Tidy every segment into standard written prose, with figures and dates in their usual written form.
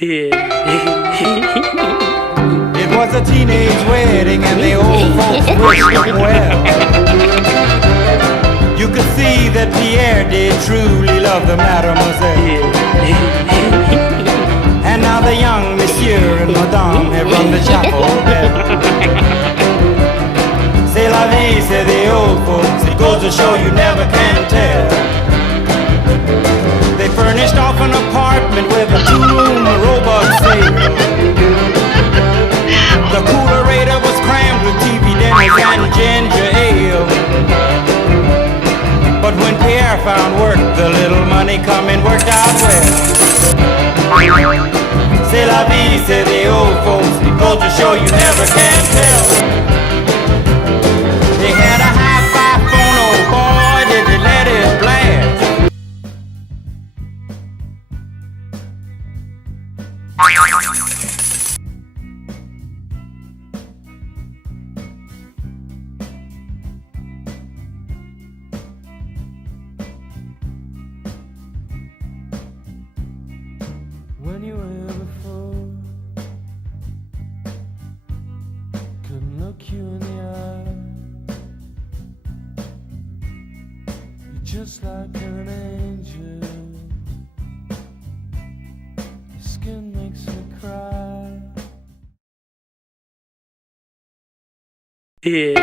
Yeah. It was a teenage wedding and the old folks wished him well. You could see that Pierre did truly love the mademoiselle. And now the young monsieur and madame have rung the chapel bell. C'est la vie, say the old folks, it goes to show you never can tell. They furnished off an apartment with a two-room robot sale. The coolerator was crammed with TV dinners and ginger ale. But when Pierre found work, the little money coming worked out well. C'est la vie, say the old folks, it goes to show you never can tell. They had a hi-fi phone, oh boy, did they let it blast. When you were here before, couldn't look you in the eye. You're just like an angel. Your skin makes me cry. It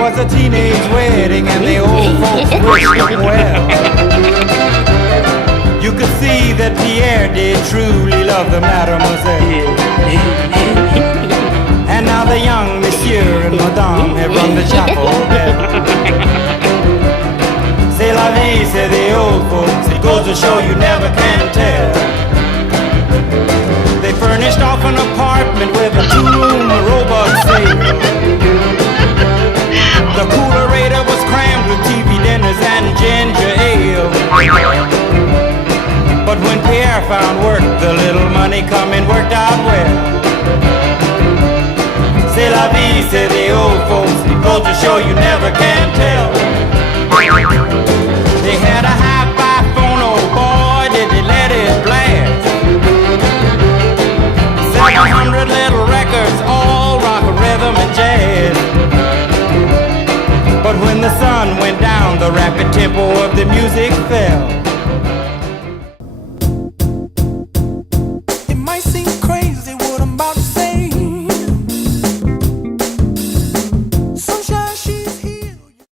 was a teenage wedding and the old folks wished him well. You could see that Pierre did truly love the mademoiselle. And now the young monsieur and madame have rung the chapel bell. C'est la vie, say the old folks, it goes to show you never can tell. They furnished off an apartment with a two-room robot sale. The coolerator was crammed with TV dinners and ginger ale. But when Pierre found work, the little money coming worked out well. C'est la vie, say the old folks, it goes to show you never can tell. They had a hi-fi phone, oh boy, did they let it blast. 700 little records, all rock, rhythm, and jazz. But when the sun went down, the rapid tempo of the music fell.